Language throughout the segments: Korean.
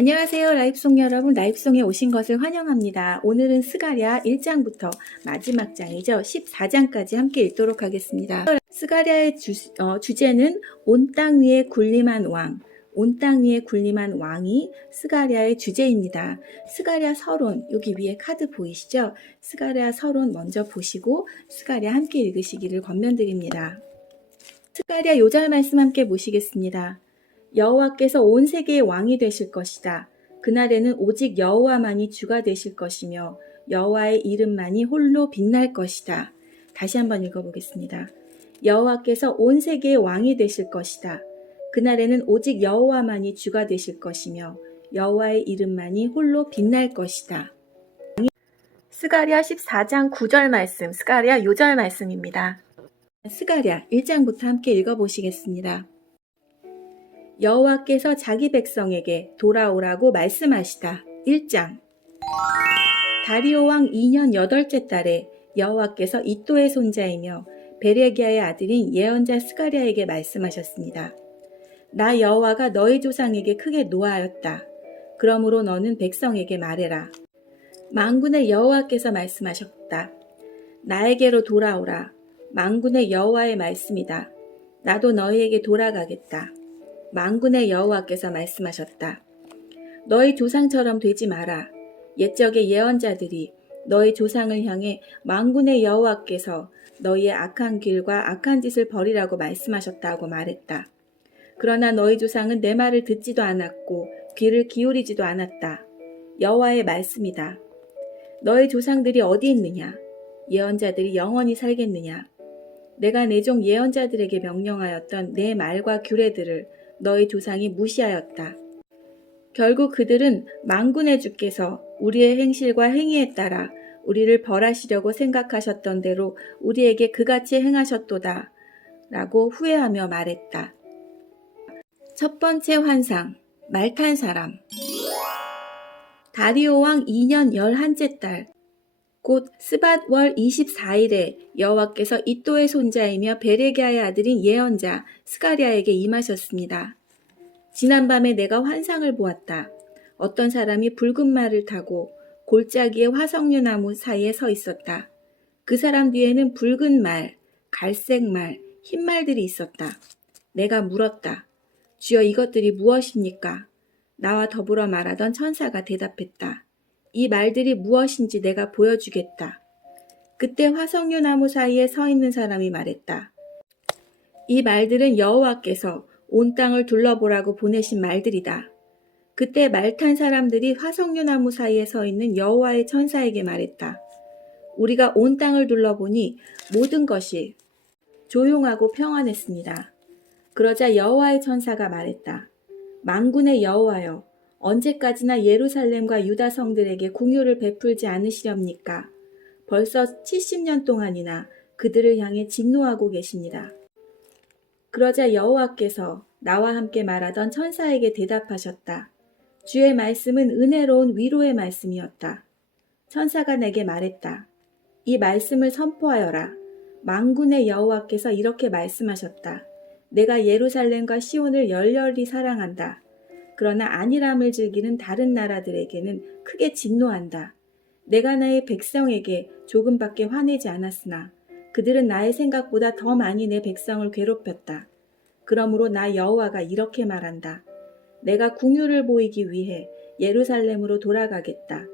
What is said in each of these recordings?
안녕하세요. 라이브송 여러분, 라이브송에 오신 것을 환영합니다. 오늘은 스가랴 1장부터 마지막 장이죠. 14장까지 함께 읽도록 하겠습니다. 스가랴의 주제는 온 땅 위에 군림한 왕, 온 땅 위에 군림한 왕이 스가랴의 주제입니다. 스가랴 서론, 여기 위에 카드 보이시죠? 스가랴 서론 먼저 보시고 스가랴 함께 읽으시기를 권면드립니다. 스가랴 요절 말씀 함께 보시겠습니다. 여호와께서 온 세계의 왕이 되실 것이다. 그날에는 오직 여호와만이 주가 되실 것이며 여호와의 이름만이 홀로 빛날 것이다. 다시 한번 읽어보겠습니다. 여호와께서 온 세계의 왕이 되실 것이다. 그날에는 오직 여호와만이 주가 되실 것이며 여호와의 이름만이 홀로 빛날 것이다. 스가랴 14장 9절 말씀, 스가랴 요절 말씀입니다. 스가랴 1장부터 함께 읽어보시겠습니다. 여호와께서 자기 백성에게 돌아오라고 말씀하시다. 1장. 다리오 왕 2년 8째 달에 여호와께서 이또의 손자이며 베레기야의 아들인 예언자 스가랴에게 말씀하셨습니다. 나 여호와가 너희 조상에게 크게 노하였다. 그러므로 너는 백성에게 말해라. 만군의 여호와께서 말씀하셨다. 나에게로 돌아오라. 만군의 여호와의 말씀이다. 나도 너희에게 돌아가겠다. 만군의 여호와께서 말씀하셨다. 너희 조상처럼 되지 마라. 옛적의 예언자들이 너희 조상을 향해 만군의 여호와께서 너희의 악한 길과 악한 짓을 버리라고 말씀하셨다고 말했다. 그러나 너희 조상은 내 말을 듣지도 않았고 귀를 기울이지도 않았다. 여호와의 말씀이다. 너희 조상들이 어디 있느냐? 예언자들이 영원히 살겠느냐? 내가 내 종 예언자들에게 명령하였던 내 말과 규례들을 너희 조상이 무시하였다. 결국 그들은 만군의 주께서 우리의 행실과 행위에 따라 우리를 벌하시려고 생각하셨던 대로 우리에게 그같이 행하셨도다 라고 후회하며 말했다. 첫 번째 환상, 말 탄 사람. 다리오 왕 2년 11째 달, 곧 스밧월 24일에 여호와께서 이또의 손자이며 베레기야의 아들인 예언자 스가랴에게 임하셨습니다. 지난밤에 내가 환상을 보았다. 어떤 사람이 붉은 말을 타고 골짜기의 화석류 나무 사이에 서 있었다. 그 사람 뒤에는 붉은 말, 갈색 말, 흰 말들이 있었다. 내가 물었다. 주여 이것들이 무엇입니까? 나와 더불어 말하던 천사가 대답했다. 이 말들이 무엇인지 내가 보여주겠다. 그때 화석류 나무 사이에 서 있는 사람이 말했다. 이 말들은 여호와께서 온 땅을 둘러보라고 보내신 말들이다. 그때 말 탄 사람들이 화석류 나무 사이에 서 있는 여호와의 천사에게 말했다. 우리가 온 땅을 둘러보니 모든 것이 조용하고 평안했습니다. 그러자 여호와의 천사가 말했다. 만군의 여호와여, 언제까지나 예루살렘과 유다 성들에게 공유를 베풀지 않으시렵니까? 벌써 70년 동안이나 그들을 향해 진노하고 계십니다. 그러자 여호와께서 나와 함께 말하던 천사에게 대답하셨다. 주의 말씀은 은혜로운 위로의 말씀이었다. 천사가 내게 말했다. 이 말씀을 선포하여라. 만군의 여호와께서 이렇게 말씀하셨다. 내가 예루살렘과 시온을 열렬히 사랑한다. 그러나 안일함을 즐기는 다른 나라들에게는 크게 진노한다. 내가 나의 백성에게 조금밖에 화내지 않았으나 그들은 나의 생각보다 더 많이 내 백성을 괴롭혔다. 그러므로 나 여호와가 이렇게 말한다. 내가 궁유를 보이기 위해 예루살렘으로 돌아가겠다.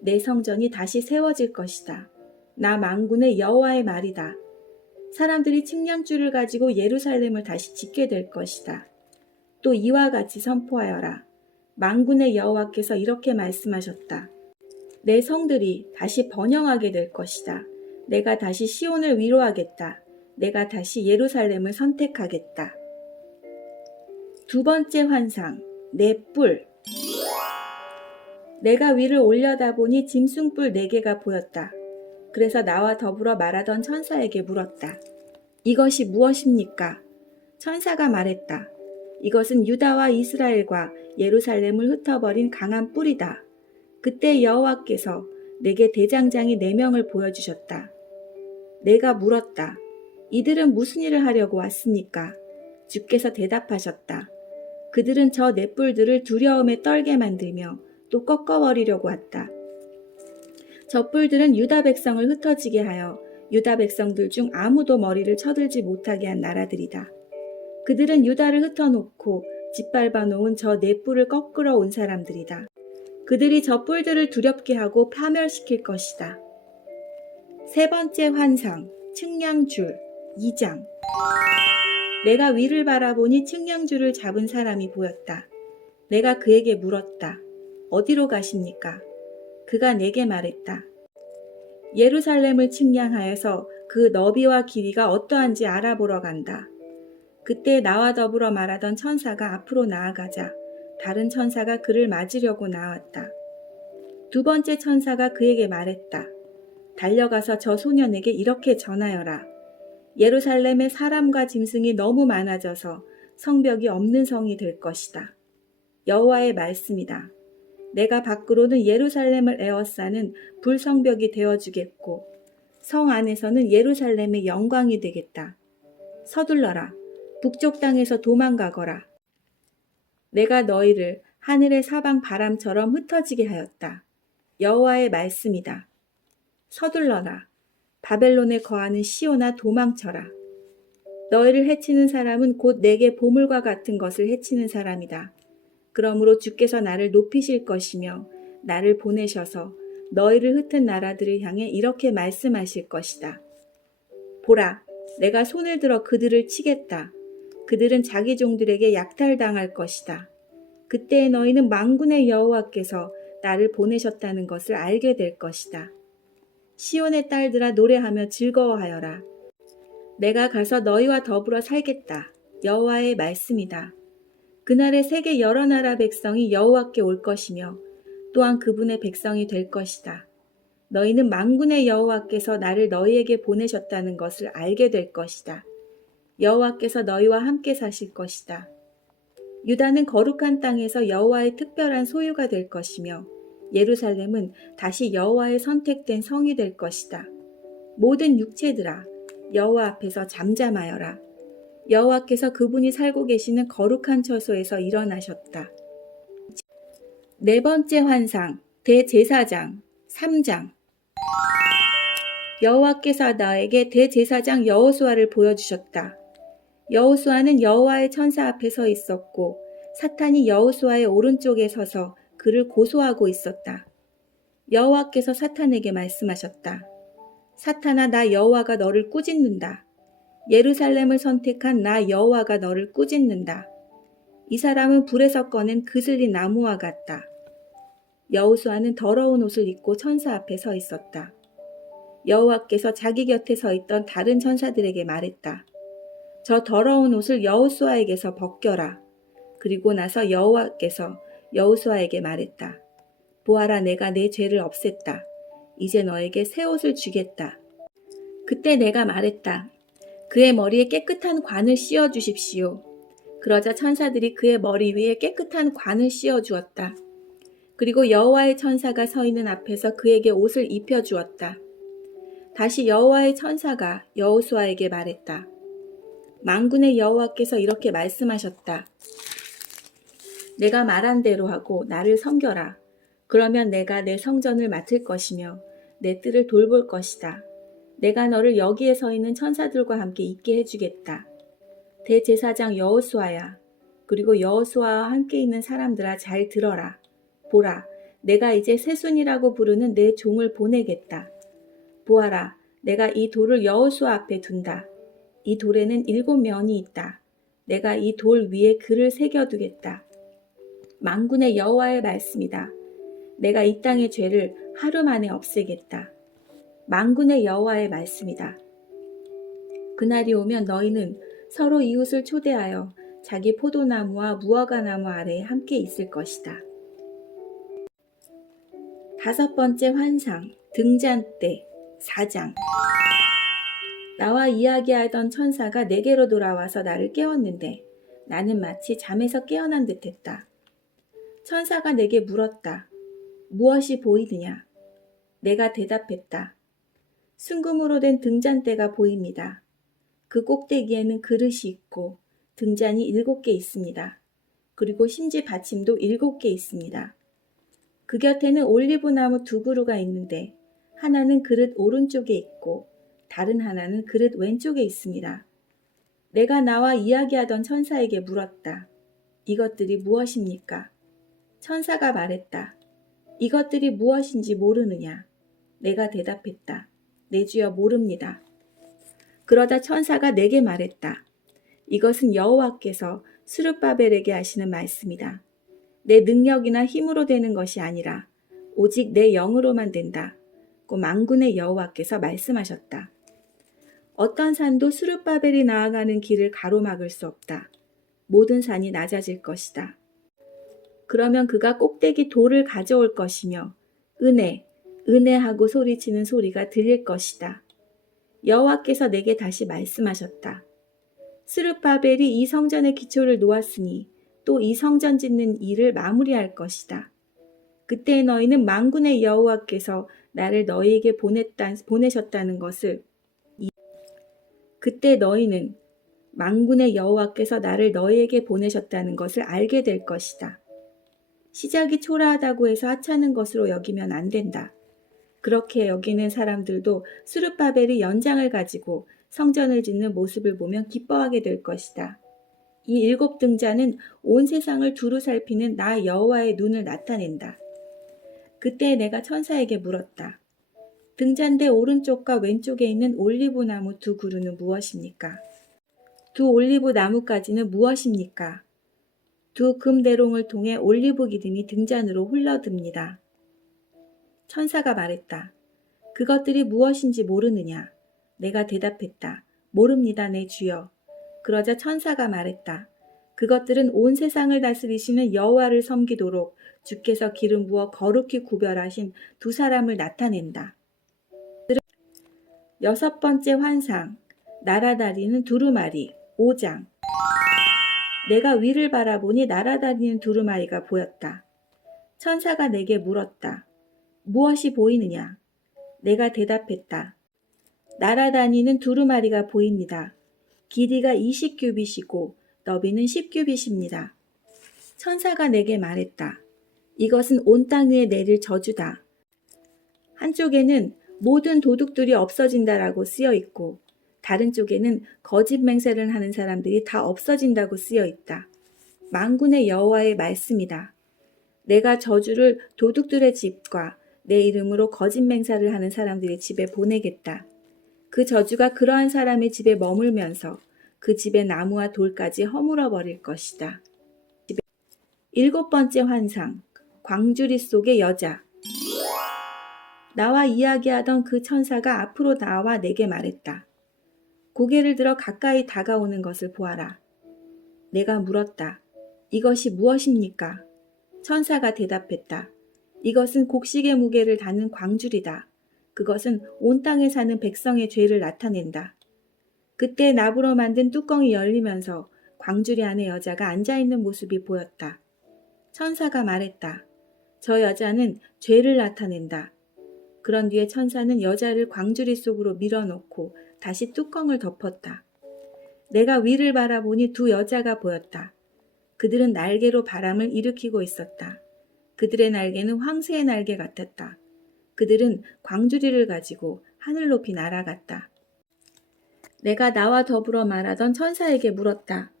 내 성전이 다시 세워질 것이다. 나 만군의 여호와의 말이다. 사람들이 측량줄을 가지고 예루살렘을 다시 짓게 될 것이다. 또 이와 같이 선포하여라. 만군의 여호와께서 이렇게 말씀하셨다. 내 성들이 다시 번영하게 될 것이다. 내가 다시 시온을 위로하겠다. 내가 다시 예루살렘을 선택하겠다. 두 번째 환상, 내 뿔. 내가 위를 올려다보니 짐승뿔 4개가 보였다. 그래서 나와 더불어 말하던 천사에게 물었다. 이것이 무엇입니까? 천사가 말했다. 이것은 유다와 이스라엘과 예루살렘을 흩어버린 강한 뿔이다. 그때 여호와께서 내게 대장장이 4명을 보여주셨다. 내가 물었다. 이들은 무슨 일을 하려고 왔습니까? 주께서 대답하셨다. 그들은 저 넷불들을 두려움에 떨게 만들며 또 꺾어버리려고 왔다. 저 뿔들은 유다 백성을 흩어지게 하여 유다 백성들 중 아무도 머리를 쳐들지 못하게 한 나라들이다. 그들은 유다를 흩어놓고 짓밟아 놓은 저 넷뿔을 꺾으러 온 사람들이다. 그들이 저 뿔들을 두렵게 하고 파멸시킬 것이다. 세 번째 환상, 측량줄, 2장. 내가 위를 바라보니 측량줄을 잡은 사람이 보였다. 내가 그에게 물었다. 어디로 가십니까? 그가 내게 말했다. 예루살렘을 측량하여서 그 너비와 길이가 어떠한지 알아보러 간다. 그때 나와 더불어 말하던 천사가 앞으로 나아가자 다른 천사가 그를 맞으려고 나왔다. 두 번째 천사가 그에게 말했다. 달려가서 저 소년에게 이렇게 전하여라. 예루살렘의 사람과 짐승이 너무 많아져서 성벽이 없는 성이 될 것이다. 여호와의 말씀이다. 내가 밖으로는 예루살렘을 에워싸는 불성벽이 되어주겠고 성 안에서는 예루살렘의 영광이 되겠다. 서둘러라. 북쪽 땅에서 도망가거라. 내가 너희를 하늘의 사방 바람처럼 흩어지게 하였다. 여호와의 말씀이다. 서둘러라. 바벨론에 거하는 시온아 도망쳐라. 너희를 해치는 사람은 곧 내게 보물과 같은 것을 해치는 사람이다. 그러므로 주께서 나를 높이실 것이며 나를 보내셔서 너희를 흩은 나라들을 향해 이렇게 말씀하실 것이다. 보라, 내가 손을 들어 그들을 치겠다. 그들은 자기 종들에게 약탈당할 것이다. 그때 너희는 만군의 여호와께서 나를 보내셨다는 것을 알게 될 것이다. 시온의 딸들아 노래하며 즐거워하여라. 내가 가서 너희와 더불어 살겠다. 여호와의 말씀이다. 그날에 세계 여러 나라 백성이 여호와께 올 것이며 또한 그분의 백성이 될 것이다. 너희는 만군의 여호와께서 나를 너희에게 보내셨다는 것을 알게 될 것이다. 여호와께서 너희와 함께 사실 것이다. 유다는 거룩한 땅에서 여호와의 특별한 소유가 될 것이며 예루살렘은 다시 여호와의 선택된 성이 될 것이다. 모든 육체들아 여호와 앞에서 잠잠하여라. 여호와께서 그분이 살고 계시는 거룩한 처소에서 일어나셨다. 네 번째 환상, 대제사장, 3장. 여호와께서 나에게 대제사장 여호수아를 보여주셨다. 여호수아는 여호와의 천사 앞에 서 있었고 사탄이 여호수아의 오른쪽에 서서 그를 고소하고 있었다. 여호와께서 사탄에게 말씀하셨다. 사탄아, 나 여호와가 너를 꾸짖는다. 예루살렘을 선택한 나 여호와가 너를 꾸짖는다. 이 사람은 불에서 꺼낸 그슬린 나무와 같다. 여호수아는 더러운 옷을 입고 천사 앞에 서 있었다. 여호와께서 자기 곁에 서 있던 다른 천사들에게 말했다. 저 더러운 옷을 여호수아에게서 벗겨라. 그리고 나서 여호와께서 여호수아에게 말했다. 보아라, 내가 내 죄를 없앴다. 이제 너에게 새 옷을 주겠다. 그때 내가 말했다. 그의 머리에 깨끗한 관을 씌워 주십시오. 그러자 천사들이 그의 머리 위에 깨끗한 관을 씌워 주었다. 그리고 여호와의 천사가 서 있는 앞에서 그에게 옷을 입혀 주었다. 다시 여호와의 천사가 여호수아에게 말했다. 만군의 여호와께서 이렇게 말씀하셨다. 내가 말한 대로 하고 나를 섬겨라. 그러면 내가 내 성전을 맡을 것이며 내 뜰을 돌볼 것이다. 내가 너를 여기에 서 있는 천사들과 함께 있게 해주겠다. 대제사장 여호수아야. 그리고 여호수아와 함께 있는 사람들아 잘 들어라. 보라, 내가 이제 세순이라고 부르는 내 종을 보내겠다. 보아라, 내가 이 돌을 여호수아 앞에 둔다. 이 돌에는 7면이 있다. 내가 이 돌 위에 글을 새겨두겠다. 만군의 여호와의 말씀이다. 내가 이 땅의 죄를 하루 만에 없애겠다. 만군의 여호와의 말씀이다. 그날이 오면 너희는 서로 이웃을 초대하여 자기 포도나무와 무화과나무 아래에 함께 있을 것이다. 다섯 번째 환상, 등잔대, 4장. 나와 이야기하던 천사가 내게로 돌아와서 나를 깨웠는데 나는 마치 잠에서 깨어난 듯했다. 천사가 내게 물었다. 무엇이 보이느냐? 내가 대답했다. 순금으로 된 등잔대가 보입니다. 그 꼭대기에는 그릇이 있고 등잔이 7개 있습니다. 그리고 심지 받침도 7개 있습니다. 그 곁에는 올리브나무 2그루가 있는데 하나는 그릇 오른쪽에 있고 다른 하나는 그릇 왼쪽에 있습니다. 내가 나와 이야기하던 천사에게 물었다. 이것들이 무엇입니까? 천사가 말했다. 이것들이 무엇인지 모르느냐? 내가 대답했다. 내 주여 모릅니다. 그러자 천사가 내게 말했다. 이것은 여호와께서 스룹바벨에게 하시는 말씀이다. 내 능력이나 힘으로 되는 것이 아니라 오직 내 영으로만 된다. 고 만군의 여호와께서 말씀하셨다. 어떤 산도 스룹바벨이 나아가는 길을 가로막을 수 없다. 모든 산이 낮아질 것이다. 그러면 그가 꼭대기 돌을 가져올 것이며 은혜, 은혜하고 소리치는 소리가 들릴 것이다. 여호와께서 내게 다시 말씀하셨다. 스룹바벨이 이 성전의 기초를 놓았으니 또 이 성전 짓는 일을 마무리할 것이다. 그때 너희는 만군의 여호와께서 나를 너희에게 보내셨다는 것을 그때 너희는 만군의 여호와께서 나를 너희에게 보내셨다는 것을 알게 될 것이다. 시작이 초라하다고 해서 하찮은 것으로 여기면 안 된다. 그렇게 여기는 사람들도 스룹바벨이 연장을 가지고 성전을 짓는 모습을 보면 기뻐하게 될 것이다. 이 7등자는 온 세상을 두루 살피는 나 여호와의 눈을 나타낸다. 그때 내가 천사에게 물었다. 등잔대 오른쪽과 왼쪽에 있는 올리브 나무 2그루는 무엇입니까? 2 올리브 나무까지는 무엇입니까? 2 금대롱을 통해 올리브 기름이 등잔으로 흘러듭니다. 천사가 말했다. 그것들이 무엇인지 모르느냐? 내가 대답했다. 모릅니다, 내 주여. 그러자 천사가 말했다. 그것들은 온 세상을 다스리시는 여호와를 섬기도록 주께서 기름 부어 거룩히 구별하신 2 사람을 나타낸다. 6번째 환상, 날아다니는 두루마리, 5장. 내가 위를 바라보니 날아다니는 두루마리가 보였다. 천사가 내게 물었다. 무엇이 보이느냐? 내가 대답했다. 날아다니는 두루마리가 보입니다. 길이가 20규빗이고 너비는 10규빗입니다. 천사가 내게 말했다. 이것은 온 땅 위에 내릴 저주다. 한쪽에는 모든 도둑들이 없어진다라고 쓰여 있고 다른 쪽에는 거짓 맹세를 하는 사람들이 다 없어진다고 쓰여 있다. 만군의 여호와의 말씀이다. 내가 저주를 도둑들의 집과 내 이름으로 거짓 맹세를 하는 사람들의 집에 보내겠다. 그 저주가 그러한 사람의 집에 머물면서 그 집의 나무와 돌까지 허물어 버릴 것이다. 7번째 환상, 광주리 속의 여자. 나와 이야기하던 그 천사가 앞으로 나와 내게 말했다. 고개를 들어 가까이 다가오는 것을 보아라. 내가 물었다. 이것이 무엇입니까? 천사가 대답했다. 이것은 곡식의 무게를 다는 광줄이다. 그것은 온 땅에 사는 백성의 죄를 나타낸다. 그때 나무로 만든 뚜껑이 열리면서 광주리 안에 여자가 앉아있는 모습이 보였다. 천사가 말했다. 저 여자는 죄를 나타낸다. 그런 뒤에 천사는 여자를 광주리 속으로 밀어넣고 다시 뚜껑을 덮었다. 내가 위를 바라보니 2 여자가 보였다. 그들은 날개로 바람을 일으키고 있었다. 그들의 날개는 황새의 날개 같았다. 그들은 광주리를 가지고 하늘 높이 날아갔다. 내가 나와 더불어 말하던 천사에게 물었다.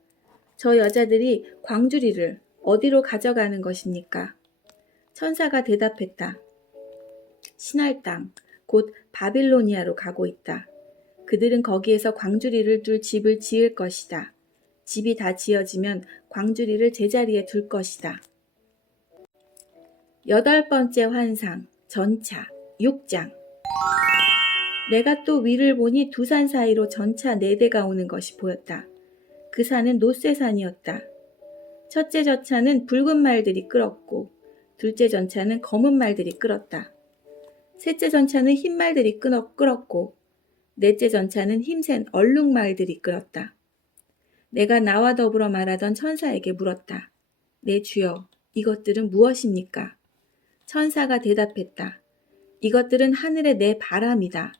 저 여자들이 광주리를 어디로 가져가는 것입니까? 천사가 대답했다. 신할 땅, 곧 바빌로니아로 가고 있다. 그들은 거기에서 광주리를 둘 집을 지을 것이다. 집이 다 지어지면 광주리를 제자리에 둘 것이다. 8번째 환상, 전차, 6장. 내가 또 위를 보니 2 산 사이로 전차 4대가 오는 것이 보였다. 그 산은 노쇠산이었다. 첫째 전차는 붉은 말들이 끌었고 둘째 전차는 검은 말들이 끌었다. 셋째 전차는 흰 말들이 끌었고 넷째 전차는 힘센 얼룩 말들이 끌었다. 내가 나와 더불어 말하던 천사에게 물었다. 내 주여, 이것들은 무엇입니까? 천사가 대답했다. 이것들은 하늘의 내 바람이다.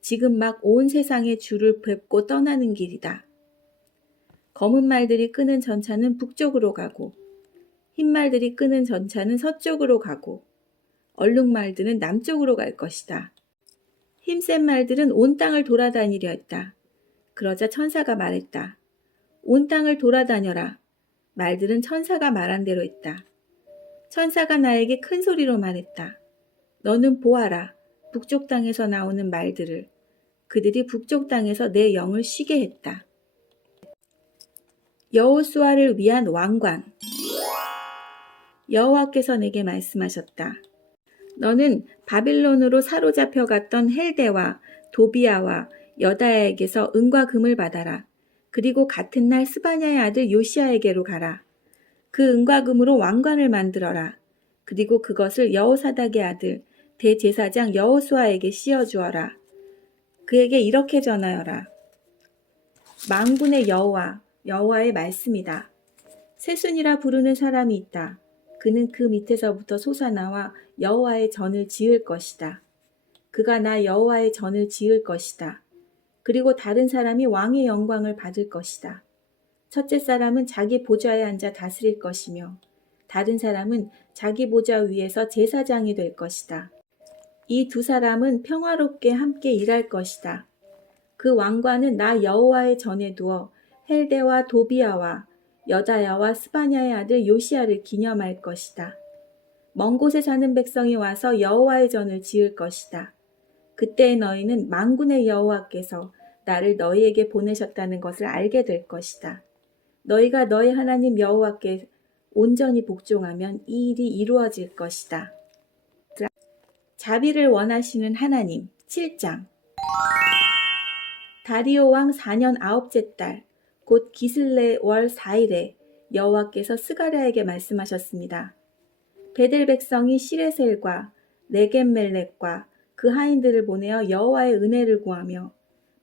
지금 막 온 세상의 주를 뵙고 떠나는 길이다. 검은 말들이 끄는 전차는 북쪽으로 가고 흰말들이 끄는 전차는 서쪽으로 가고 얼룩말들은 남쪽으로 갈 것이다. 힘센 말들은 온 땅을 돌아다니려 했다. 그러자 천사가 말했다. 온 땅을 돌아다녀라. 말들은 천사가 말한 대로 했다. 천사가 나에게 큰 소리로 말했다. 너는 보아라. 북쪽 땅에서 나오는 말들을. 그들이 북쪽 땅에서 내 영을 쉬게 했다. 여호수아를 위한 왕관. 여호와께서 내게 말씀하셨다. 너는 바빌론으로 사로잡혀 갔던 헬데와 도비아와 여다야에게서 은과 금을 받아라. 그리고 같은 날 스바냐의 아들 요시아에게로 가라. 그 은과 금으로 왕관을 만들어라. 그리고 그것을 여호사닥의 아들 대제사장 여호수아에게 씌워주어라. 그에게 이렇게 전하여라. 만군의 여호와, 여호와의 말씀이다. 세순이라 부르는 사람이 있다. 그는 그 밑에서부터 솟아나와 여호와의 전을 지을 것이다. 그가 나 여호와의 전을 지을 것이다. 그리고 다른 사람이 왕의 영광을 받을 것이다. 첫째 사람은 자기 보좌에 앉아 다스릴 것이며 다른 사람은 자기 보좌 위에서 제사장이 될 것이다. 이 두 사람은 평화롭게 함께 일할 것이다. 그 왕관은 나 여호와의 전에 두어 헬데와 도비아와 여다야와 스바냐의 아들 요시아를 기념할 것이다. 먼 곳에 사는 백성이 와서 여호와의 전을 지을 것이다. 그때 너희는 만군의 여호와께서 나를 너희에게 보내셨다는 것을 알게 될 것이다. 너희가 너희 하나님 여호와께 온전히 복종하면 이 일이 이루어질 것이다. 자비를 원하시는 하나님 7장. 다리오 왕 4년 9째 달 곧 기슬레 월 4일에 여호와께서 스가랴에게 말씀하셨습니다. 베델 백성이 시레셀과 네겝멜렉과 그 하인들을 보내어 여호와의 은혜를 구하며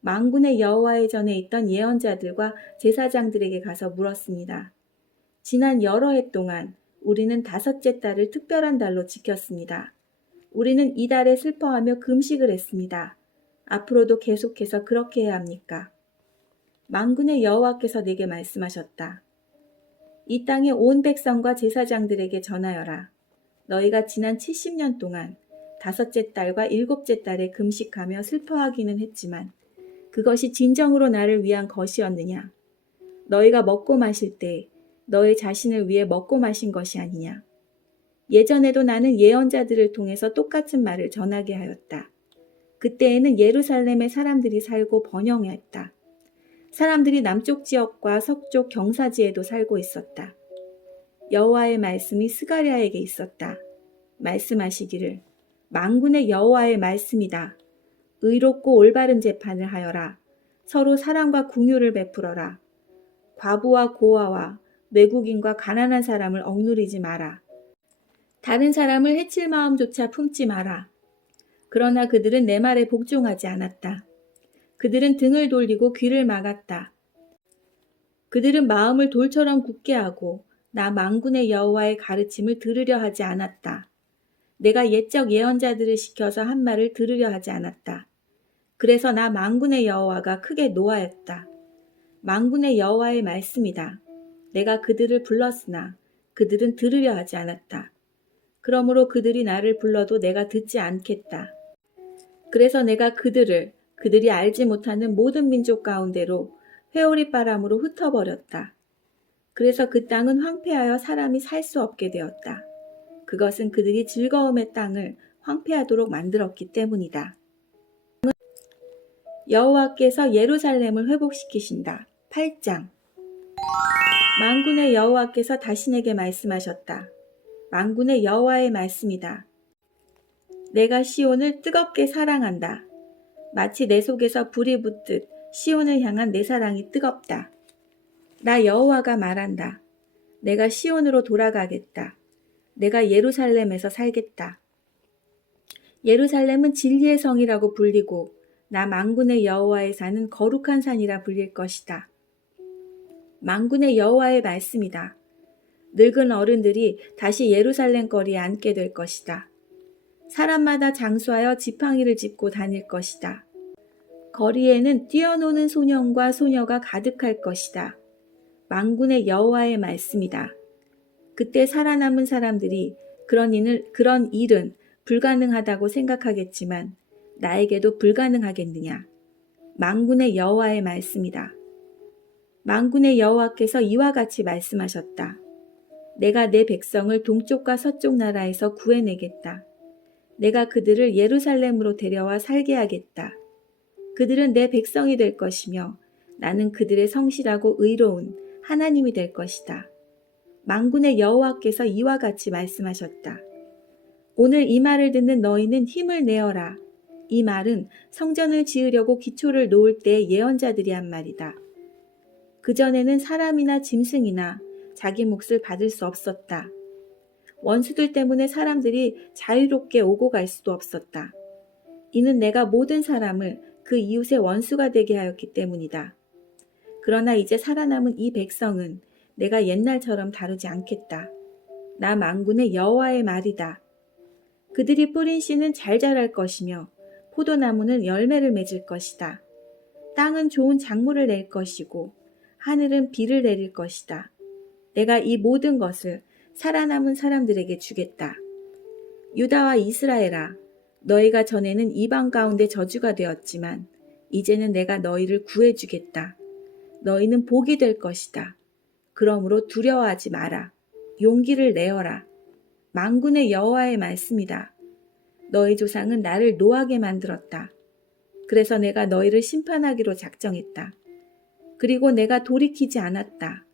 만군의 여호와의 전에 있던 예언자들과 제사장들에게 가서 물었습니다. 지난 여러 해 동안 우리는 5째 달을 특별한 달로 지켰습니다. 우리는 이 달에 슬퍼하며 금식을 했습니다. 앞으로도 계속해서 그렇게 해야 합니까? 만군의 여호와께서 내게 말씀하셨다. 이 땅의 온 백성과 제사장들에게 전하여라. 너희가 지난 70년 동안 5째 달과 7째 달에 금식하며 슬퍼하기는 했지만 그것이 진정으로 나를 위한 것이었느냐? 너희가 먹고 마실 때 너희 자신을 위해 먹고 마신 것이 아니냐? 예전에도 나는 예언자들을 통해서 똑같은 말을 전하게 하였다. 그때에는 예루살렘에 사람들이 살고 번영했다. 사람들이 남쪽 지역과 서쪽 경사지에도 살고 있었다. 여호와의 말씀이 스가랴에게 있었다. 말씀하시기를 만군의 여호와의 말씀이다. 의롭고 올바른 재판을 하여라. 서로 사랑과 긍휼을 베풀어라. 과부와 고아와 외국인과 가난한 사람을 억누르지 마라. 다른 사람을 해칠 마음조차 품지 마라. 그러나 그들은 내 말에 복종하지 않았다. 그들은 등을 돌리고 귀를 막았다. 그들은 마음을 돌처럼 굳게 하고 나 만군의 여호와의 가르침을 들으려 하지 않았다. 내가 옛적 예언자들을 시켜서 한 말을 들으려 하지 않았다. 그래서 나 만군의 여호와가 크게 노하였다. 만군의 여호와의 말씀이다. 내가 그들을 불렀으나 그들은 들으려 하지 않았다. 그러므로 그들이 나를 불러도 내가 듣지 않겠다. 그래서 내가 그들이 알지 못하는 모든 민족 가운데로 회오리 바람으로 흩어버렸다. 그래서 그 땅은 황폐하여 사람이 살 수 없게 되었다. 그것은 그들이 즐거움의 땅을 황폐하도록 만들었기 때문이다. 여호와께서 예루살렘을 회복시키신다. 8장. 만군의 여호와께서 다시 내게 말씀하셨다. 만군의 여호와의 말씀이다. 내가 시온을 뜨겁게 사랑한다. 마치 내 속에서 불이 붙듯 시온을 향한 내 사랑이 뜨겁다. 나 여호와가 말한다. 내가 시온으로 돌아가겠다. 내가 예루살렘에서 살겠다. 예루살렘은 진리의 성이라고 불리고 나 만군의 여호와의 산은 거룩한 산이라 불릴 것이다. 만군의 여호와의 말씀이다. 늙은 어른들이 다시 예루살렘 거리에 앉게 될 것이다. 사람마다 장수하여 지팡이를 짚고 다닐 것이다. 거리에는 뛰어노는 소년과 소녀가 가득할 것이다. 만군의 여호와의 말씀이다. 그때 살아남은 사람들이 그런 일은 불가능하다고 생각하겠지만 나에게도 불가능하겠느냐? 만군의 여호와의 말씀이다. 만군의 여호와께서 이와 같이 말씀하셨다. 내가 내 백성을 동쪽과 서쪽 나라에서 구해내겠다. 내가 그들을 예루살렘으로 데려와 살게 하겠다. 그들은 내 백성이 될 것이며 나는 그들의 성실하고 의로운 하나님이 될 것이다. 만군의 여호와께서 이와 같이 말씀하셨다. 오늘 이 말을 듣는 너희는 힘을 내어라. 이 말은 성전을 지으려고 기초를 놓을 때 예언자들이 한 말이다. 그전에는 사람이나 짐승이나 자기 몫을 받을 수 없었다. 원수들 때문에 사람들이 자유롭게 오고 갈 수도 없었다. 이는 내가 모든 사람을 그 이웃의 원수가 되게 하였기 때문이다. 그러나 이제 살아남은 이 백성은 내가 옛날처럼 다루지 않겠다. 나 만군의 여호와의 말이다. 그들이 뿌린 씨는 잘 자랄 것이며 포도나무는 열매를 맺을 것이다. 땅은 좋은 작물을 낼 것이고 하늘은 비를 내릴 것이다. 내가 이 모든 것을 살아남은 사람들에게 주겠다. 유다와 이스라엘아, 너희가 전에는 이방 가운데 저주가 되었지만 이제는 내가 너희를 구해주겠다. 너희는 복이 될 것이다. 그러므로 두려워하지 마라. 용기를 내어라. 만군의 여호와의 말씀이다. 너희 조상은 나를 노하게 만들었다. 그래서 내가 너희를 심판하기로 작정했다. 그리고 내가 돌이키지 않았다.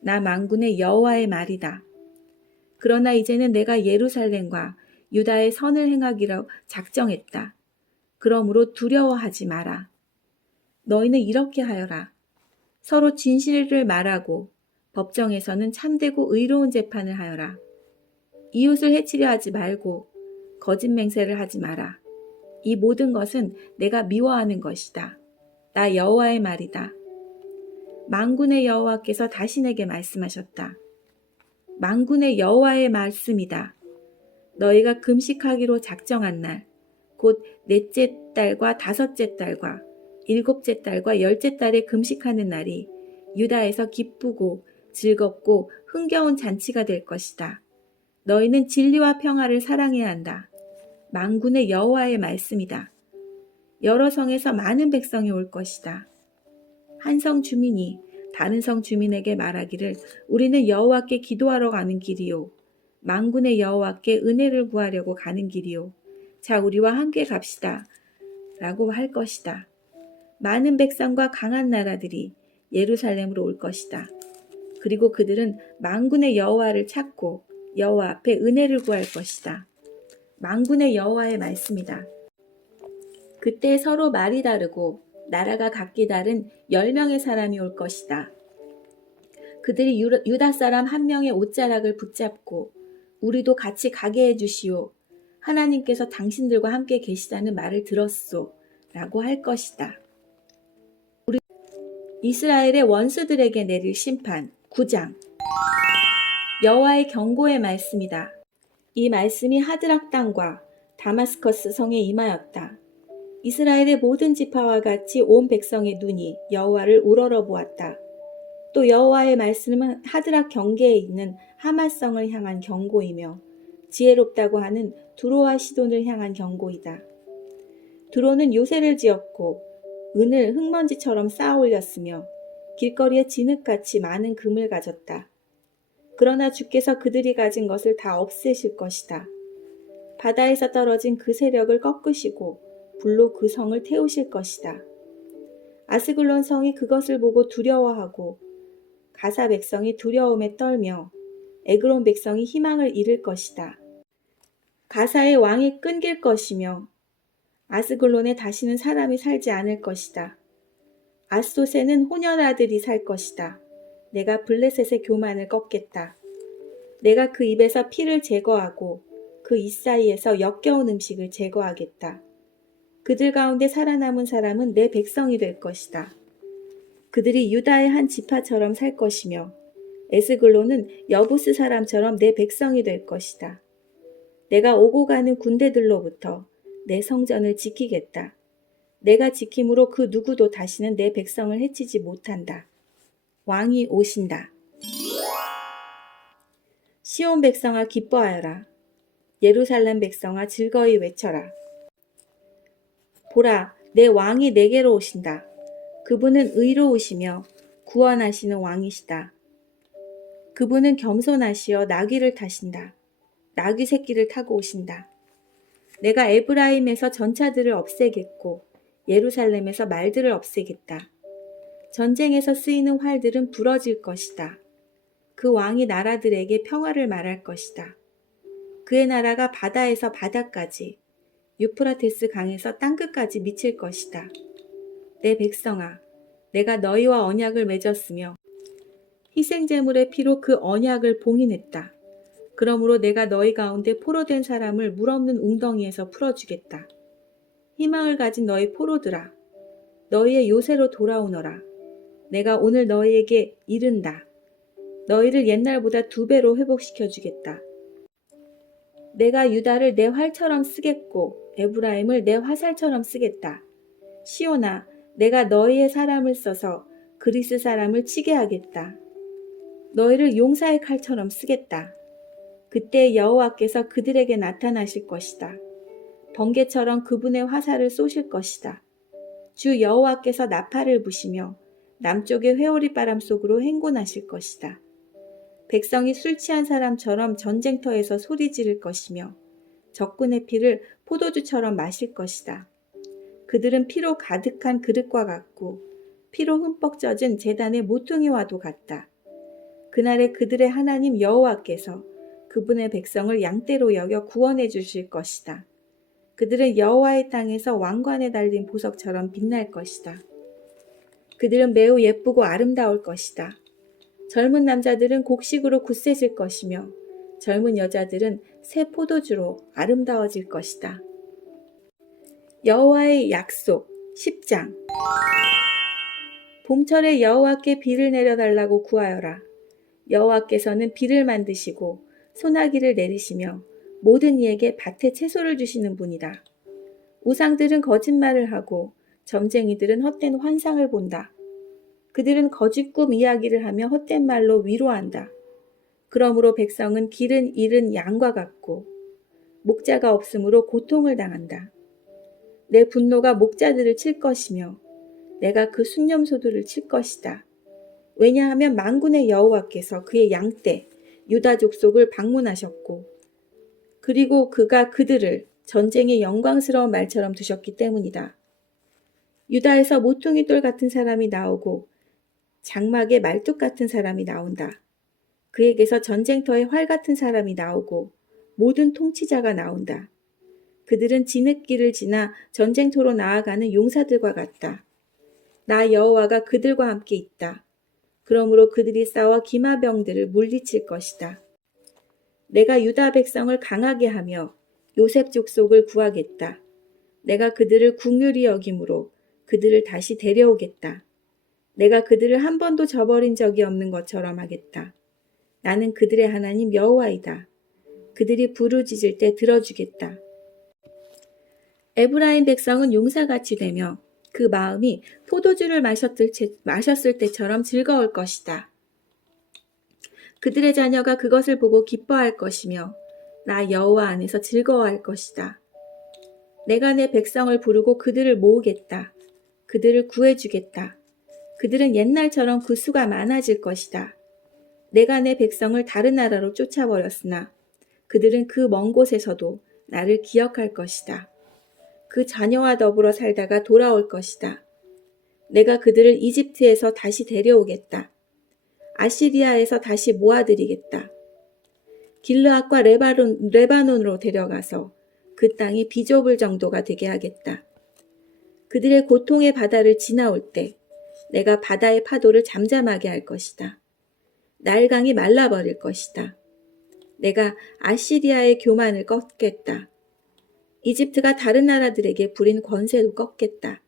나 만군의 여호와의 말이다. 그러나 이제는 내가 예루살렘과 유다의 선을 행하기로 작정했다. 그러므로 두려워하지 마라. 너희는 이렇게 하여라. 서로 진실을 말하고 법정에서는 참되고 의로운 재판을 하여라. 이웃을 해치려 하지 말고 거짓 맹세를 하지 마라. 이 모든 것은 내가 미워하는 것이다. 나 여호와의 말이다. 만군의 여호와께서 다시 내게 말씀하셨다. 만군의 여호와의 말씀이다. 너희가 금식하기로 작정한 날, 곧 넷째 달과 다섯째 달과 일곱째 달과 열째 달에 금식하는 날이 유다에서 기쁘고 즐겁고 흥겨운 잔치가 될 것이다. 너희는 진리와 평화를 사랑해야 한다. 만군의 여호와의 말씀이다. 여러 성에서 많은 백성이 올 것이다. 한 성 주민이 다른 성 주민에게 말하기를 우리는 여호와께 기도하러 가는 길이요. 만군의 여호와께 은혜를 구하려고 가는 길이요. 자, 우리와 함께 갑시다. 라고 할 것이다. 많은 백성과 강한 나라들이 예루살렘으로 올 것이다. 그리고 그들은 만군의 여호와를 찾고 여호와 앞에 은혜를 구할 것이다. 만군의 여호와의 말씀이다. 그때 서로 말이 다르고 나라가 각기 다른 10명의 사람이 올 것이다. 그들이 유다 사람 한 명의 옷자락을 붙잡고 우리도 같이 가게 해주시오. 하나님께서 당신들과 함께 계시다는 말을 들었소. 라고 할 것이다. 이스라엘의 원수들에게 내릴 심판 9장. 여호와의 경고의 말씀이다. 이 말씀이 하드락 땅과 다마스커스 성에 임하였다. 이스라엘의 모든 지파와 같이 온 백성의 눈이 여호와를 우러러 보았다. 또 여호와의 말씀은 하드락 경계에 있는 하마성을 향한 경고이며 지혜롭다고 하는 두로와 시돈을 향한 경고이다. 두로는 요새를 지었고 은을 흙먼지처럼 쌓아 올렸으며 길거리에 진흙같이 많은 금을 가졌다. 그러나 주께서 그들이 가진 것을 다 없애실 것이다. 바다에서 떨어진 그 세력을 꺾으시고 불로 그 성을 태우실 것이다. 아스글론 성이 그것을 보고 두려워하고 가사 백성이 두려움에 떨며 에그론 백성이 희망을 잃을 것이다. 가사의 왕이 끊길 것이며 아스글론에 다시는 사람이 살지 않을 것이다. 앗소세는 혼혈아들이 살 것이다. 내가 블레셋의 교만을 꺾겠다. 내가 그 입에서 피를 제거하고 그 입 사이에서 역겨운 음식을 제거하겠다. 그들 가운데 살아남은 사람은 내 백성이 될 것이다. 그들이 유다의 한 지파처럼 살 것이며 에스글론은 여부스 사람처럼 내 백성이 될 것이다. 내가 오고 가는 군대들로부터 내 성전을 지키겠다. 내가 지킴으로 그 누구도 다시는 내 백성을 해치지 못한다. 왕이 오신다. 시온 백성아 기뻐하여라. 예루살렘 백성아 즐거이 외쳐라. 보라, 내 왕이 내게로 오신다. 그분은 의로우시며 구원하시는 왕이시다. 그분은 겸손하시어 나귀를 타신다. 나귀 새끼를 타고 오신다. 내가 에브라임에서 전차들을 없애겠고 예루살렘에서 말들을 없애겠다. 전쟁에서 쓰이는 활들은 부러질 것이다. 그 왕이 나라들에게 평화를 말할 것이다. 그의 나라가 바다에서 바다까지, 유프라테스 강에서 땅끝까지 미칠 것이다. 내 백성아, 내가 너희와 언약을 맺었으며 희생제물의 피로 그 언약을 봉인했다. 그러므로 내가 너희 가운데 포로된 사람을 물없는 웅덩이에서 풀어주겠다. 희망을 가진 너희 포로들아, 너희의 요새로 돌아오너라. 내가 오늘 너희에게 이른다. 너희를 옛날보다 2배로 회복시켜주겠다. 내가 유다를 내 활처럼 쓰겠고 에브라임을 내 화살처럼 쓰겠다. 시온아, 내가 너희의 사람을 써서 그리스 사람을 치게 하겠다. 너희를 용사의 칼처럼 쓰겠다. 그때 여호와께서 그들에게 나타나실 것이다. 번개처럼 그분의 화살을 쏘실 것이다. 주 여호와께서 나팔을 부시며 남쪽의 회오리 바람 속으로 행군하실 것이다. 백성이 술 취한 사람처럼 전쟁터에서 소리 지를 것이며 적군의 피를 포도주처럼 마실 것이다. 그들은 피로 가득한 그릇과 같고 피로 흠뻑 젖은 제단의 모퉁이와도 같다. 그날에 그들의 하나님 여호와께서 그분의 백성을 양떼로 여겨 구원해 주실 것이다. 그들은 여호와의 땅에서 왕관에 달린 보석처럼 빛날 것이다. 그들은 매우 예쁘고 아름다울 것이다. 젊은 남자들은 곡식으로 굳세질 것이며 젊은 여자들은 새 포도주로 아름다워질 것이다. 여호와의 약속 10장. 봄철에 여호와께 비를 내려달라고 구하여라. 여호와께서는 비를 만드시고 소나기를 내리시며 모든 이에게 밭에 채소를 주시는 분이다. 우상들은 거짓말을 하고 점쟁이들은 헛된 환상을 본다. 그들은 거짓 꿈 이야기를 하며 헛된 말로 위로한다. 그러므로 백성은 길은 잃은 양과 같고 목자가 없으므로 고통을 당한다. 내 분노가 목자들을 칠 것이며 내가 그 순념소들을 칠 것이다. 왜냐하면 만군의 여호와께서 그의 양떼 유다 족속을 방문하셨고 그리고 그가 그들을 전쟁의 영광스러운 말처럼 두셨기 때문이다. 유다에서 모퉁이 돌 같은 사람이 나오고 장막에 말뚝 같은 사람이 나온다. 그에게서 전쟁터에 활 같은 사람이 나오고 모든 통치자가 나온다. 그들은 진흙길을 지나 전쟁터로 나아가는 용사들과 같다. 나 여호와가 그들과 함께 있다. 그러므로 그들이 싸워 기마병들을 물리칠 것이다. 내가 유다 백성을 강하게 하며 요셉 족속을 구하겠다. 내가 그들을 긍휼히 여김으로 그들을 다시 데려오겠다. 내가 그들을 한 번도 저버린 적이 없는 것처럼 하겠다. 나는 그들의 하나님 여호와이다. 그들이 부르짖을 때 들어주겠다. 에브라임 백성은 용사같이 되며 그 마음이 포도주를 마셨을 때처럼 즐거울 것이다. 그들의 자녀가 그것을 보고 기뻐할 것이며 나 여호와 안에서 즐거워할 것이다. 내가 내 백성을 부르고 그들을 모으겠다. 그들을 구해주겠다. 그들은 옛날처럼 그 수가 많아질 것이다. 내가 내 백성을 다른 나라로 쫓아버렸으나 그들은 그 먼 곳에서도 나를 기억할 것이다. 그 자녀와 더불어 살다가 돌아올 것이다. 내가 그들을 이집트에서 다시 데려오겠다. 아시리아에서 다시 모아들이겠다. 길르앗과 레바논으로 데려가서 그 땅이 비좁을 정도가 되게 하겠다. 그들의 고통의 바다를 지나올 때 내가 바다의 파도를 잠잠하게 할 것이다. 나일강이 말라버릴 것이다. 내가 아시리아의 교만을 꺾겠다. 이집트가 다른 나라들에게 부린 권세도 꺾겠다.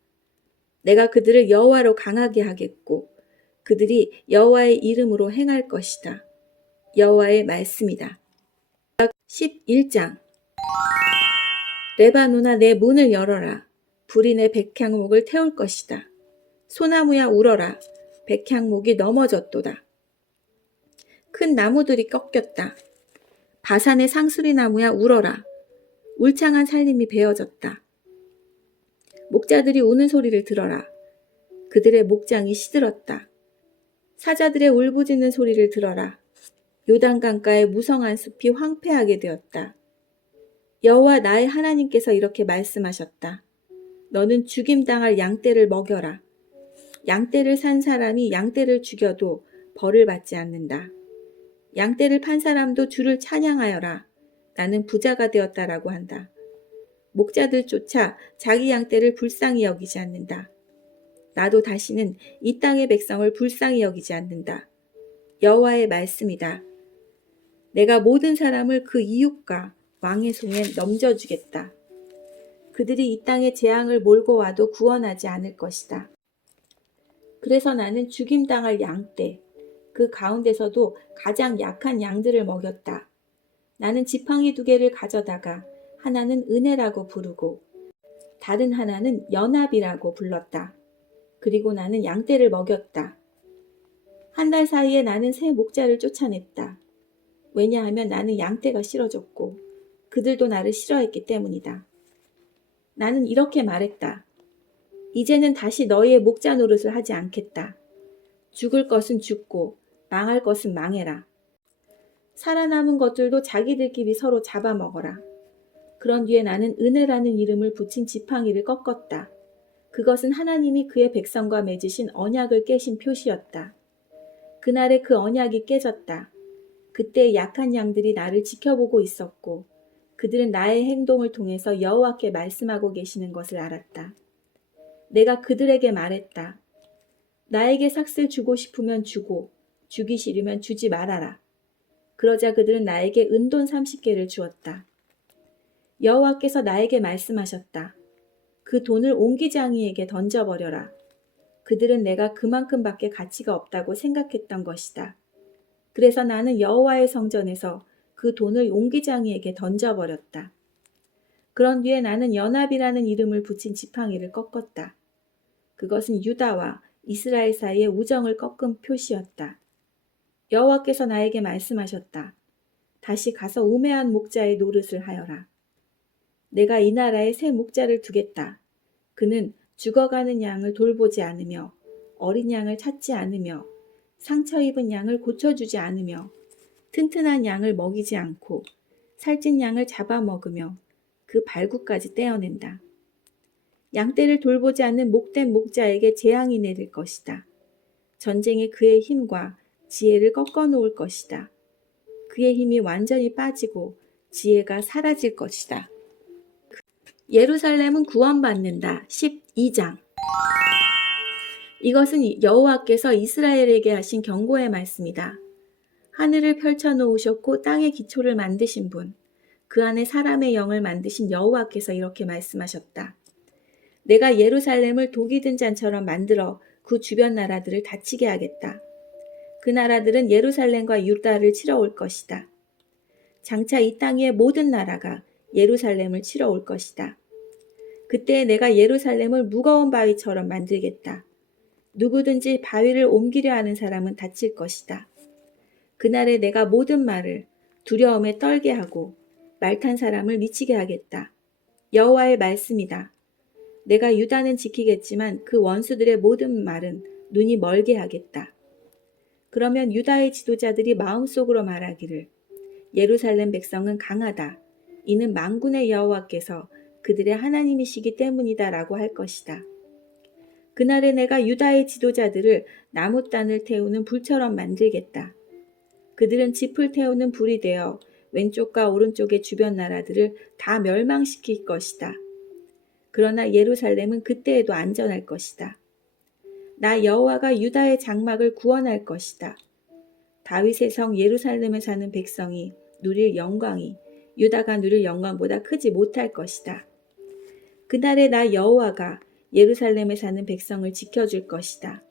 내가 그들을 여호와로 강하게 하겠고 그들이 여호와의 이름으로 행할 것이다. 여호와의 말씀이다. 11장. 레바논아 내 문을 열어라. 불이 내 백향목을 태울 것이다. 소나무야 울어라. 백향목이 넘어졌도다. 큰 나무들이 꺾였다. 바산의 상수리 나무야 울어라. 울창한 살림이 베어졌다. 목자들이 우는 소리를 들어라. 그들의 목장이 시들었다. 사자들의 울부짖는 소리를 들어라. 요단강가의 무성한 숲이 황폐하게 되었다. 여호와 나의 하나님께서 이렇게 말씀하셨다. 너는 죽임당할 양떼를 먹여라. 양떼를 산 사람이 양떼를 죽여도 벌을 받지 않는다. 양떼를 판 사람도 주를 찬양하여라. 나는 부자가 되었다라고 한다. 목자들조차 자기 양떼를 불쌍히 여기지 않는다. 나도 다시는 이 땅의 백성을 불쌍히 여기지 않는다. 여호와의 말씀이다. 내가 모든 사람을 그 이웃과 왕의 손에 넘겨주겠다. 그들이 이 땅에 재앙을 몰고 와도 구원하지 않을 것이다. 그래서 나는 죽임당할 양떼, 그 가운데서도 가장 약한 양들을 먹였다. 나는 지팡이 2개를 가져다가 하나는 은혜라고 부르고 다른 하나는 연합이라고 불렀다. 그리고 나는 양떼를 먹였다. 1달 사이에 나는 새 목자를 쫓아냈다. 왜냐하면 나는 양떼가 싫어졌고 그들도 나를 싫어했기 때문이다. 나는 이렇게 말했다. 이제는 다시 너희의 목자 노릇을 하지 않겠다. 죽을 것은 죽고 망할 것은 망해라. 살아남은 것들도 자기들끼리 서로 잡아먹어라. 그런 뒤에 나는 은혜라는 이름을 붙인 지팡이를 꺾었다. 그것은 하나님이 그의 백성과 맺으신 언약을 깨신 표시였다. 그날에 그 언약이 깨졌다. 그때 약한 양들이 나를 지켜보고 있었고 그들은 나의 행동을 통해서 여호와께 말씀하고 계시는 것을 알았다. 내가 그들에게 말했다. 나에게 삭슬 주고 싶으면 주고 주기 싫으면 주지 말아라. 그러자 그들은 나에게 은돈 30개를 주었다. 여호와께서 나에게 말씀하셨다. 그 돈을 옹기장이에게 던져버려라. 그들은 내가 그만큼밖에 가치가 없다고 생각했던 것이다. 그래서 나는 여호와의 성전에서 그 돈을 옹기장이에게 던져버렸다. 그런 뒤에 나는 연합이라는 이름을 붙인 지팡이를 꺾었다. 그것은 유다와 이스라엘 사이의 우정을 꺾은 표시였다. 여호와께서 나에게 말씀하셨다. 다시 가서 우매한 목자의 노릇을 하여라. 내가 이 나라에 새 목자를 두겠다. 그는 죽어가는 양을 돌보지 않으며 어린 양을 찾지 않으며 상처 입은 양을 고쳐주지 않으며 튼튼한 양을 먹이지 않고 살찐 양을 잡아먹으며 그 발굽까지 떼어낸다. 양떼를 돌보지 않는 목된 목자에게 재앙이 내릴 것이다. 전쟁에 그의 힘과 지혜를 꺾어 놓을 것이다. 그의 힘이 완전히 빠지고 지혜가 사라질 것이다. 예루살렘은 구원받는다. 12장. 이것은 여호와께서 이스라엘에게 하신 경고의 말씀이다. 하늘을 펼쳐 놓으셨고 땅의 기초를 만드신 분, 그 안에 사람의 영을 만드신 여호와께서 이렇게 말씀하셨다. 내가 예루살렘을 독이 든 잔처럼 만들어 그 주변 나라들을 다치게 하겠다. 그 나라들은 예루살렘과 유다를 치러 올 것이다. 장차 이 땅의 모든 나라가 예루살렘을 치러 올 것이다. 그때 내가 예루살렘을 무거운 바위처럼 만들겠다. 누구든지 바위를 옮기려 하는 사람은 다칠 것이다. 그날에 내가 모든 말을 두려움에 떨게 하고 말 탄 사람을 미치게 하겠다. 여호와의 말씀이다. 내가 유다는 지키겠지만 그 원수들의 모든 말은 눈이 멀게 하겠다. 그러면 유다의 지도자들이 마음속으로 말하기를 예루살렘 백성은 강하다. 이는 만군의 여호와께서 그들의 하나님이시기 때문이다 라고 할 것이다. 그날에 내가 유다의 지도자들을 나무단을 태우는 불처럼 만들겠다. 그들은 짚을 태우는 불이 되어 왼쪽과 오른쪽의 주변 나라들을 다 멸망시킬 것이다. 그러나 예루살렘은 그때에도 안전할 것이다. 나 여호와가 유다의 장막을 구원할 것이다. 다윗의 성 예루살렘에 사는 백성이 누릴 영광이 유다가 누릴 영광보다 크지 못할 것이다. 그날에 나 여호와가 예루살렘에 사는 백성을 지켜줄 것이다.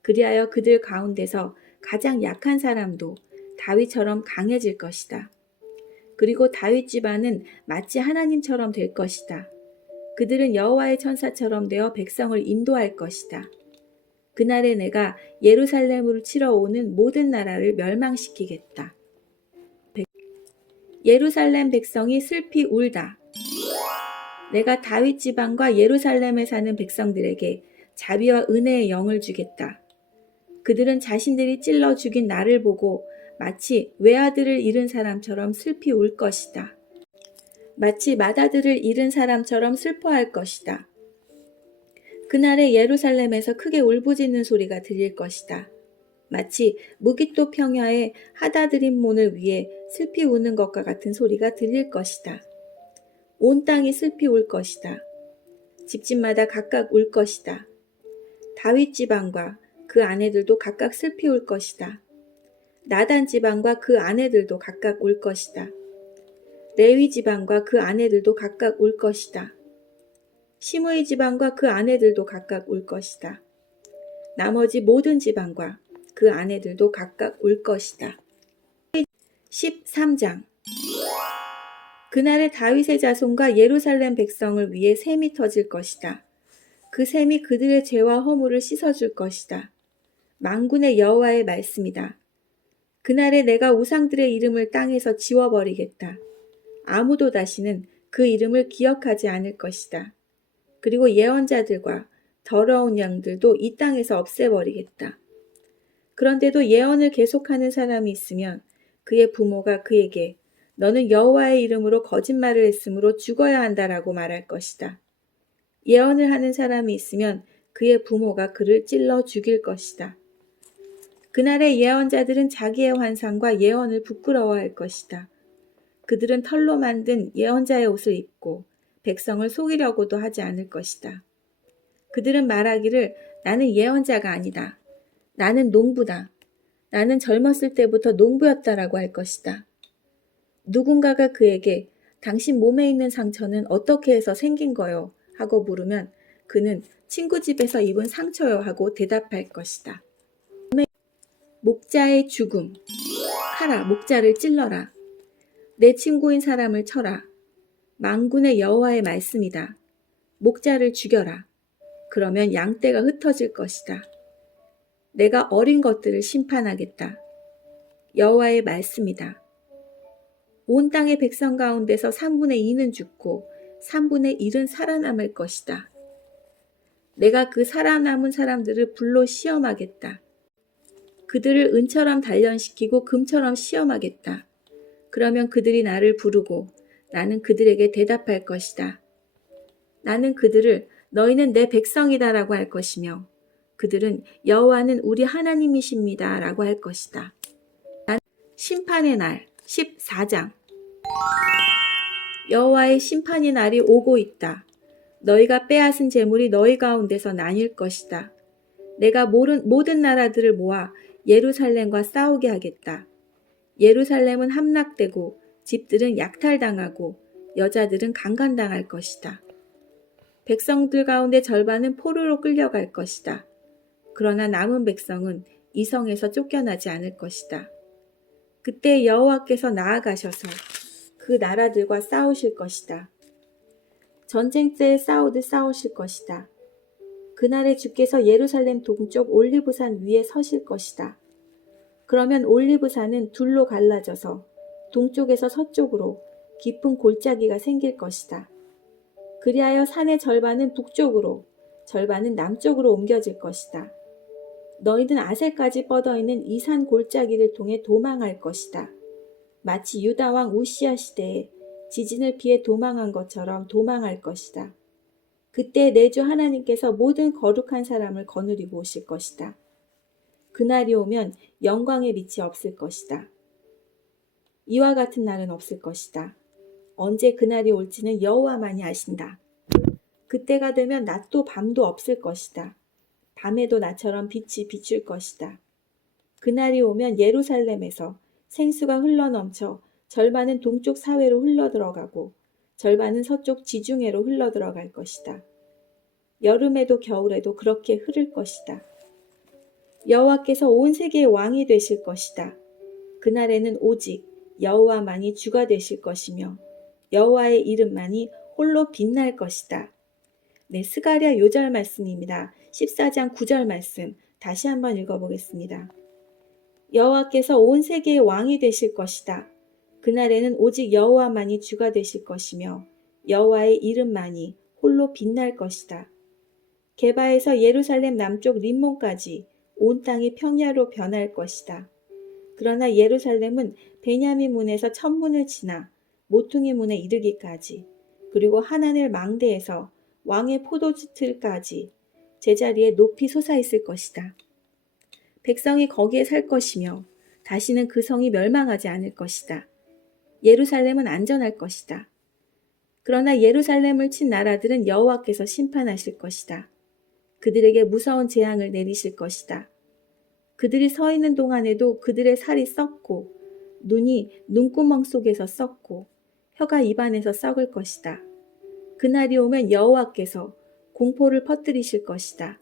그리하여 그들 가운데서 가장 약한 사람도 다윗처럼 강해질 것이다. 그리고 다윗 집안은 마치 하나님처럼 될 것이다. 그들은 여호와의 천사처럼 되어 백성을 인도할 것이다. 그날에 내가 예루살렘으로 치러 오는 모든 나라를 멸망시키겠다. 예루살렘 백성이 슬피 울다. 내가 다윗 지방과 예루살렘에 사는 백성들에게 자비와 은혜의 영을 주겠다. 그들은 자신들이 찔러 죽인 나를 보고 마치 외아들을 잃은 사람처럼 슬피 울 것이다. 마치 맏아들을 잃은 사람처럼 슬퍼할 것이다. 그날에 예루살렘에서 크게 울부짖는 소리가 들릴 것이다. 마치 무깃도 평야의 하다드림몬을 위해 슬피 우는 것과 같은 소리가 들릴 것이다. 온 땅이 슬피 울 것이다. 집집마다 각각 울 것이다. 다윗 지방과 그 아내들도 각각 슬피 울 것이다. 나단 지방과 그 아내들도 각각 울 것이다. 레위 지방과 그 아내들도 각각 울 것이다. 시므이 지방과 그 아내들도 각각 울 것이다. 나머지 모든 지방과 그 아내들도 각각 울 것이다. 13장 그날에 다윗의 자손과 예루살렘 백성을 위해 샘이 터질 것이다. 그 샘이 그들의 죄와 허물을 씻어줄 것이다. 만군의 여호와의 말씀이다. 그날에 내가 우상들의 이름을 땅에서 지워버리겠다. 아무도 다시는 그 이름을 기억하지 않을 것이다. 그리고 예언자들과 더러운 양들도 이 땅에서 없애버리겠다. 그런데도 예언을 계속하는 사람이 있으면 그의 부모가 그에게 너는 여호와의 이름으로 거짓말을 했으므로 죽어야 한다라고 말할 것이다. 예언을 하는 사람이 있으면 그의 부모가 그를 찔러 죽일 것이다. 그날의 예언자들은 자기의 환상과 예언을 부끄러워할 것이다. 그들은 털로 만든 예언자의 옷을 입고 백성을 속이려고도 하지 않을 것이다. 그들은 말하기를 나는 예언자가 아니다. 나는 농부다. 나는 젊었을 때부터 농부였다라고 할 것이다. 누군가가 그에게 당신 몸에 있는 상처는 어떻게 해서 생긴 거요? 하고 물으면 그는 친구 집에서 입은 상처요 하고 대답할 것이다. 목자의 죽음. 카라, 목자를 찔러라. 내 친구인 사람을 쳐라. 만군의 여호와의 말씀이다. 목자를 죽여라. 그러면 양떼가 흩어질 것이다. 내가 어린 것들을 심판하겠다. 여호와의 말씀이다. 온 땅의 백성 가운데서 3분의 2는 죽고 3분의 1은 살아남을 것이다. 내가 그 살아남은 사람들을 불로 시험하겠다. 그들을 은처럼 단련시키고 금처럼 시험하겠다. 그러면 그들이 나를 부르고 나는 그들에게 대답할 것이다. 나는 그들을 너희는 내 백성이다라고 할 것이며 그들은 여호와는 우리 하나님이십니다 라고 할 것이다. 심판의 날 14장 여호와의 심판의 날이 오고 있다. 너희가 빼앗은 재물이 너희 가운데서 나뉠 것이다. 내가 모든 나라들을 모아 예루살렘과 싸우게 하겠다. 예루살렘은 함락되고 집들은 약탈당하고 여자들은 강간당할 것이다. 백성들 가운데 절반은 포로로 끌려갈 것이다. 그러나 남은 백성은 이 성에서 쫓겨나지 않을 것이다. 그때 여호와께서 나아가셔서 그 나라들과 싸우실 것이다. 전쟁 때에 싸우듯 싸우실 것이다. 그날에 주께서 예루살렘 동쪽 올리브산 위에 서실 것이다. 그러면 올리브산은 둘로 갈라져서 동쪽에서 서쪽으로 깊은 골짜기가 생길 것이다. 그리하여 산의 절반은 북쪽으로, 절반은 남쪽으로 옮겨질 것이다. 너희는 아셀까지 뻗어있는 이 산 골짜기를 통해 도망할 것이다. 마치 유다왕 우시야 시대에 지진을 피해 도망한 것처럼 도망할 것이다. 그때 내 주 하나님께서 모든 거룩한 사람을 거느리고 오실 것이다. 그날이 오면 영광의 빛이 없을 것이다. 이와 같은 날은 없을 것이다. 언제 그날이 올지는 여호와만이 아신다. 그때가 되면 낮도 밤도 없을 것이다. 밤에도 나처럼 빛이 비출 것이다. 그날이 오면 예루살렘에서 생수가 흘러넘쳐 절반은 동쪽 사회로 흘러들어가고 절반은 서쪽 지중해로 흘러들어갈 것이다. 여름에도 겨울에도 그렇게 흐를 것이다. 여호와께서 온 세계의 왕이 되실 것이다. 그날에는 오직 여호와만이 주가 되실 것이며 여호와의 이름만이 홀로 빛날 것이다. 네, 스가랴 요절 말씀입니다. 14장 9절 말씀 다시 한번 읽어보겠습니다. 여호와께서 온 세계의 왕이 되실 것이다. 그날에는 오직 여호와만이 주가 되실 것이며 여호와의 이름만이 홀로 빛날 것이다. 게바에서 예루살렘 남쪽 림몬까지 온 땅이 평야로 변할 것이다. 그러나 예루살렘은 베냐민 문에서 천문을 지나 모퉁이 문에 이르기까지, 그리고 하나넬 망대에서 왕의 포도주 틀까지 제자리에 높이 솟아있을 것이다. 백성이 거기에 살 것이며 다시는 그 성이 멸망하지 않을 것이다. 예루살렘은 안전할 것이다. 그러나 예루살렘을 친 나라들은 여호와께서 심판하실 것이다. 그들에게 무서운 재앙을 내리실 것이다. 그들이 서 있는 동안에도 그들의 살이 썩고 눈이 눈구멍 속에서 썩고 혀가 입안에서 썩을 것이다. 그날이 오면 여호와께서 공포를 퍼뜨리실 것이다.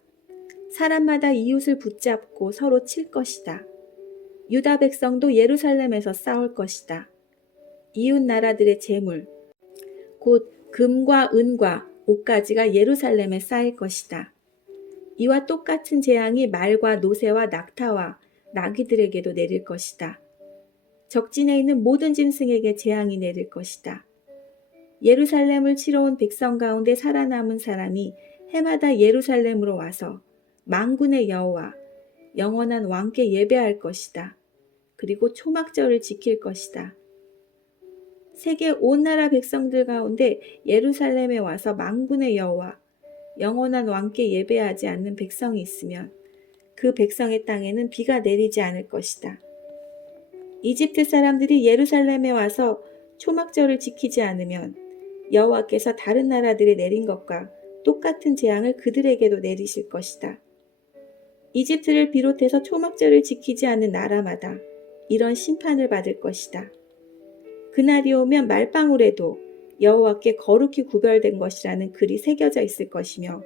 사람마다 이웃을 붙잡고 서로 칠 것이다. 유다 백성도 예루살렘에서 싸울 것이다. 이웃 나라들의 재물, 곧 금과 은과 옷가지가 예루살렘에 쌓일 것이다. 이와 똑같은 재앙이 말과 노새와 낙타와 나귀들에게도 내릴 것이다. 적진에 있는 모든 짐승에게 재앙이 내릴 것이다. 예루살렘을 치러 온 백성 가운데 살아남은 사람이 해마다 예루살렘으로 와서 만군의 여호와, 영원한 왕께 예배할 것이다. 그리고 초막절을 지킬 것이다. 세계 온 나라 백성들 가운데 예루살렘에 와서 만군의 여호와, 영원한 왕께 예배하지 않는 백성이 있으면 그 백성의 땅에는 비가 내리지 않을 것이다. 이집트 사람들이 예루살렘에 와서 초막절을 지키지 않으면 여호와께서 다른 나라들에 내린 것과 똑같은 재앙을 그들에게도 내리실 것이다. 이집트를 비롯해서 초막절을 지키지 않는 나라마다 이런 심판을 받을 것이다. 그날이 오면 말방울에도 여호와께 거룩히 구별된 것이라는 글이 새겨져 있을 것이며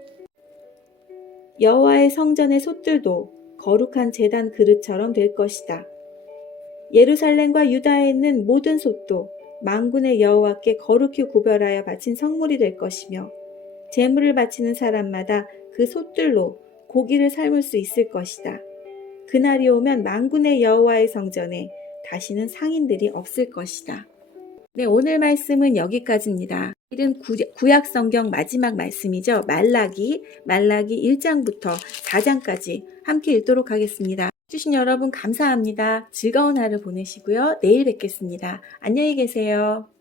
여호와의 성전의 솥들도 거룩한 제단 그릇처럼 될 것이다. 예루살렘과 유다에 있는 모든 솥도 만군의 여호와께 거룩히 구별하여 바친 성물이 될 것이며 제물을 바치는 사람마다 그 솥들로 고기를 삶을 수 있을 것이다. 그날이 오면 만군의 여호와의 성전에 다시는 상인들이 없을 것이다. 네, 오늘 말씀은 여기까지입니다. 이는 구약 성경 마지막 말씀이죠. 말라기 1장부터 4장까지 함께 읽도록 하겠습니다. 해주신 여러분 감사합니다. 즐거운 하루 보내시고요. 내일 뵙겠습니다. 안녕히 계세요.